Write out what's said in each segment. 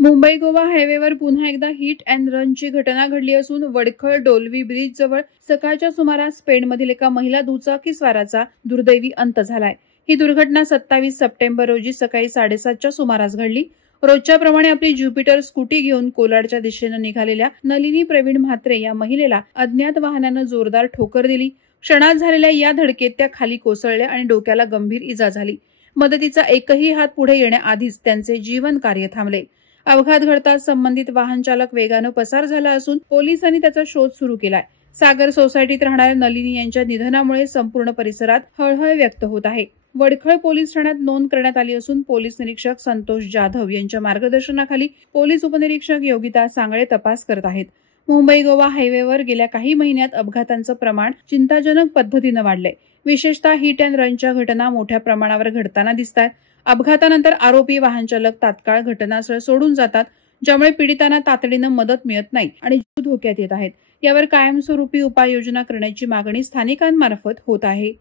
मुंबई गोवा हायवेवर पुन्हा एकदा हिट अँड रनची घटना घडली असून वडखळ डोलवी ब्रिज जवळ सकाळच्या सुमारास पेणमधील एका महिला दुचाकीस्वाराचा दुर्दैवी अंत झालाय। ही दुर्घटना 27 सप्टेंबर रोजी सकाळी 7:30च्या सुमारास घडली। रोजच्या प्रमाणे आपली ज्युपिटर स्कूटी घेऊन कोलाडच्या दिशेने निघालेल्या नलिनी प्रवीण म्हात्रे या महिलेला अज्ञात वाहनाने जोरदार ठोकर दिली। क्षणात झालेल्या या धडकेत त्या खाली कोसळल्या आणि डोक्याला गंभीर इजा झाली। मदतीचा एकही हात पुढे येण्याआधीच त्यांचे जीवन कार्य थांबले। अपघात घडताच संबंधित वाहन चालक वेगाने पसार झाला असून पोलिसांनी त्याचा शोध सुरू केलाय। सागर सोसायटीत राहणाऱ्या नलिनी यांच्या निधनामुळे संपूर्ण परिसरात हळहळ व्यक्त होत आहे। वडखळ पोलीस ठाण्यात नोंद करण्यात आली असून पोलीस निरीक्षक संतोष जाधव यांच्या मार्गदर्शनाखाली पोलीस उपनिरीक्षक योगिता सांगळे तपास करत आहेत। मुंबई गोवा हायवेवर गेल्या काही महिन्यात अपघातांचं प्रमाण चिंताजनक पद्धतीने वाढलंय। विशेषतः हिट अँड रनच्या घटना मोठ्या प्रमाणावर घडताना दिसतात। अपघातानंतर आरोपी वाहन चालक तात्काळ घटनास्थळ सोडून जातात, ज्यामुळे पीडितांना तातडीने मदत मिळत नाही आणि जीव धोक्यात येत आहेत। यावर कायमस्वरूपी उपाययोजना करण्याची मागणी स्थानिकांमार्फत होत आहे।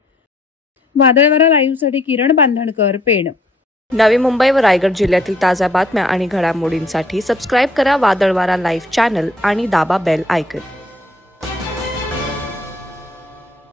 वादळवारा लाईव्हसाठी किरण बांधणकर, पेण। नवी मुंबई व रायगड जिल्ह्यातील ताज्या बातम्या आणि घडामोडींसाठी सबस्क्राईब करा वादळवारा लाईव्ह चॅनल आणि दाबा बेल आयकॉन।